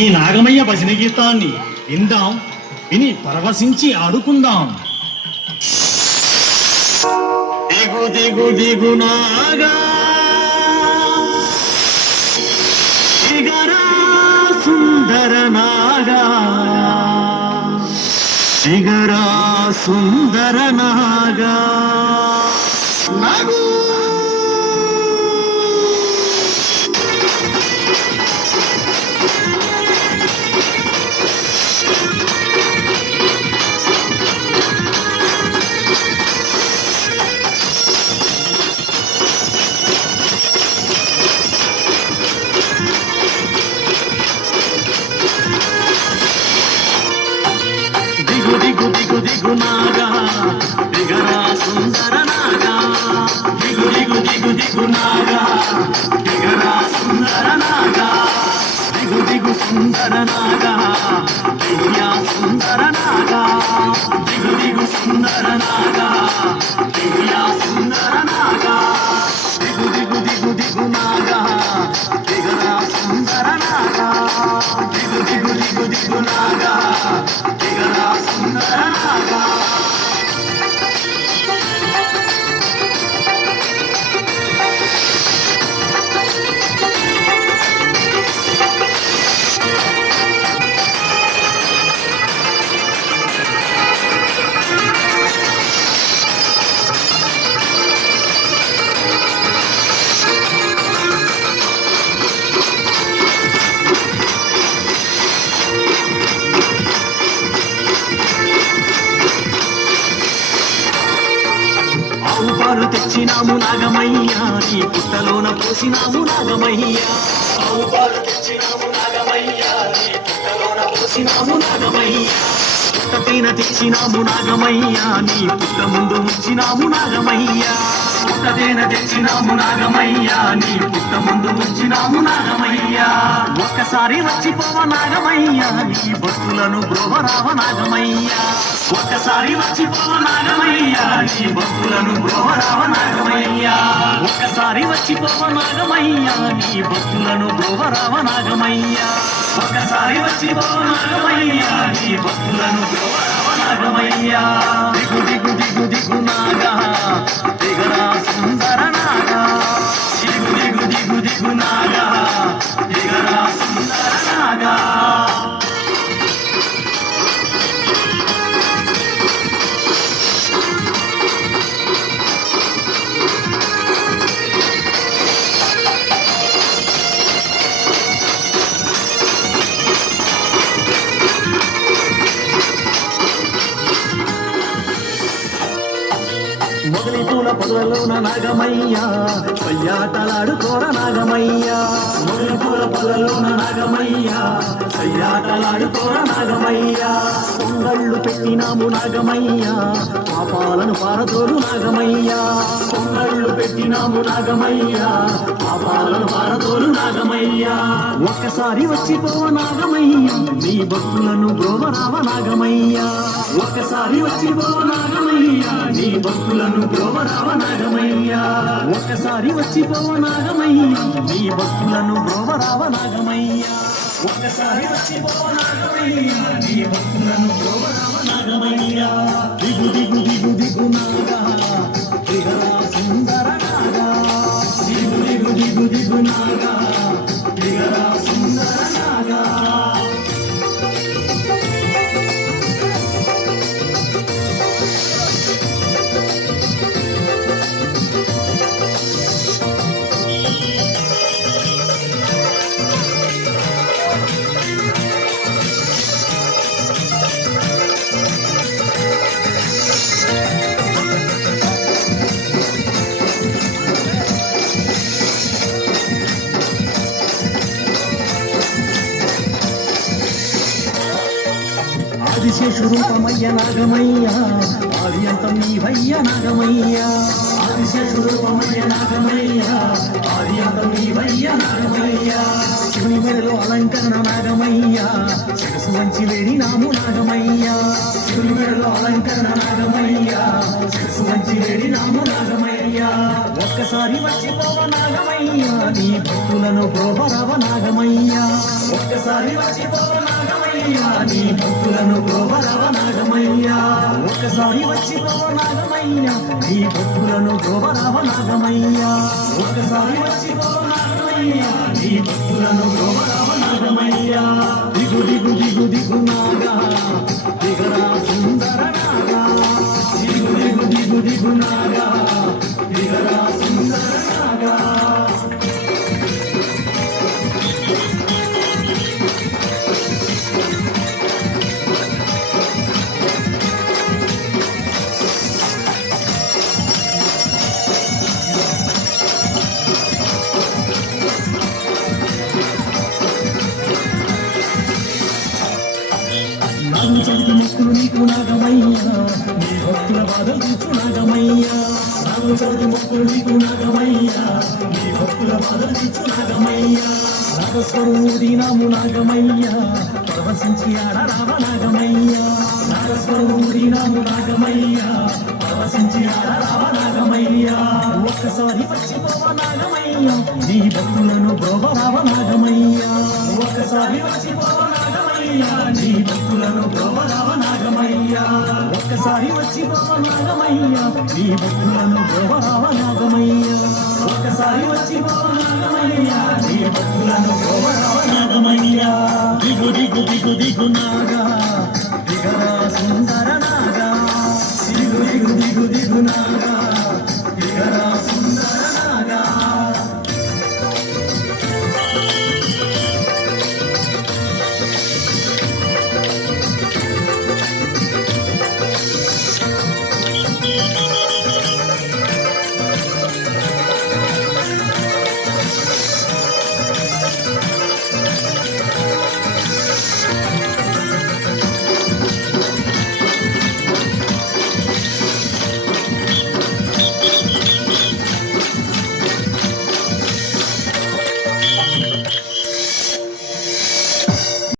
ఈ నాగమయ్య భజన గీతాన్ని విందాం, విని పరవశించి ఆడుకుందాం. దిగు దిగు దిగు నాగా దిగరా సుందర నాగా, దిగరా సుందర నాగా. నాగు దిగు దిగు దిగు దిగు నాగా దిగరా సుందర నాగా, దిగు దిగు దిగు దిగు నాగా దిగరా సుందర నాగా, దిగు దిగు సుందర నాగా దివ్యా సుందర నాగా, దిగు దిగు సుందర నాగా దివ్యా సుందర నాగా, దిగు దిగు దిగు దిగు నాగా దిగరా సుందర నాగా, దిగు దిగు దిగు దిగు నాగా దిగరా సుందర నాగా. పాలు తెచ్చినాము నాగమయ్యా, నీ పుట్టలోన పోసినాము నాగమయ్యా. ఆవు పాలు తెచ్చినాము నాగమయ్యా, నీ పుట్టలోన పోసినాము నాగమయ్యా. పుట్ట తేనె తెచ్చినాము నాగమయ్యా, నీ పుట్ట ముందు ఉంచినాము నాగమయ్యా. పుట్ట తేనె తెచ్చినాము నాగమయ్యా, నీ పుట్ట ముందు ఉంచినాము నాగమయ్యా. ఒక్కసారి వచ్చిపోవ నాగమయ్యా, నీ భక్తులను బ్రోవరావ నాగమయ్యా. ఒక్కసారి వచ్చిపోవ నాగమయ్యా, నీ భక్తులను బ్రోవరావ నాగమయ్యా. ఒక్కసారి వచ్చిపోవ నాగమయ్యా, నీ భక్తులను బ్రోవరావ నాగమయ్యా. ఒక్కసారి వచ్చిపోవ నాగమయ్యా, నీ భక్తులను బ్రోవరావ నాగమయ్యా. దిగు దిగు దిగు దిగు నాగా దిగరా సుందర నాగా, దిగు దిగు దిగు దిగు నాగా దిగరా సుందర నాగా. మొదలి పూల పొదలలోన నాగమయ్యా, సయ్యాటలాడుకోర నాగమయ్యా. మొదలి పూల పొదలలోన నాగమయ్యా, సయ్యాటలాడుకోర నాగమయ్యా. పొంగళ్ళు పెట్టినాము నాగమయ్యా, పాపాలను పారదోలు నాగమయ్యా. పొంగళ్ళు పెట్టినాము నాగమయ్యా, పాపాలను పారదోలు నాగమయ్యా. ఒక్కసారి వచ్చిపోవ నాగమయ్యా, నీ భక్తులను బ్రోవరావ నాగమయ్యా. ఒక్కసారి వచ్చిపోవ నాగమయ్యా, నీ భక్తులను బ్రోవరావ నాగమయ్యా. ఒక్కసారి వచ్చిపోవ నాగమయ్యా, నీ భక్తులను బ్రోవరావ నాగమయ్యా. ఒక్కసారి వచ్చిపోవ నాగమయ్యా, నీ భక్తులను బ్రోవరావ నాగమయ్యా. దిగు దిగు దిగు దిగు నాగా దిగరా సుందర నాగా, దిగు దిగు దిగు దిగు నాగా దిగరా సుందర నాగా. ఆదిశేషు రూపమయ్య నాగమయ్యా, ఆది అంతం నీవయ్య నాగమయ్యా. ఆదిశేషు రూపమయ్య నాగమయ్యా, ఆది అంతం నీవయ్య నాగమయ్యా. శివుని మెడలో అలంకరణ నాగమయ్యా, శిరసు వంచి వేడినాము నాగమయ్యా. శివుని మెడలో అలంకరణ నాగమయ్యా, శిరసు వంచి వేడినాము నాగమయ్యా. ఒక్కసారి వచ్చిపోవ నాగమయ్యా, నీ భక్తులను బ్రోవరావ నాగమయ్యా. ఒక్కసారి ఒక్కసారి వచ్చిపో నాగమయ్యా నీ భక్తులను గోవరావ నాగమయ్యా ఒక్కసారి వచ్చిపో నాగమయ్యా నీ భక్తులను గోవరావ నాగమయ్యా ఒక్కసారి వచ్చిపో నాగమయ్యా నీ భక్తులను గోవరావ నాగమయ్యా దిగు దిగు దిగు దిగు నాగా దిగరా సుందర నాగా దిగు దిగు దిగు దిగు నాగా దిగరా సుందర నాగా నాగు చవితి మొక్కులు నీకు నాగమయ్యా నీ భక్తుల బాధలు తీర్చు నాగమయ్యా నాగు చవితి మొక్కులు నీకు నాగమయ్యా నీ భక్తుల బాధలు తీర్చు నాగమయ్యా నాగస్వరూడి నాము నాగమయ్యా పరవశించి ఆడరావ నాగమయ్యా నాగస్వరూడి నాము నాగమయ్యా పరవశించి ఆడరావ నాగమయ్యా ఒక్కసారి వచ్చిపోవ నాగమయ్యా నీ భక్తులను బ్రోవరావ నాగమయ్యా ఒక్కసారి వచ్చిపోవ నాగమయ్యా నీ భక్తులను బ్రోవరావ నాగమయ్యా ఒక్కసారి వచ్చిపోవ నాగమయ్యా నీ భక్తులను బ్రోవరావ నాగమయ్యా ఒక్కసారి వచ్చిపోవ నాగమయ్యా నీ భక్తులను బ్రోవరావ నాగమయ్యా దిగు దిగు దిగు దిగు నాగా దిగరా సుందర నాగా దిగు దిగు దిగు దిగు నాగా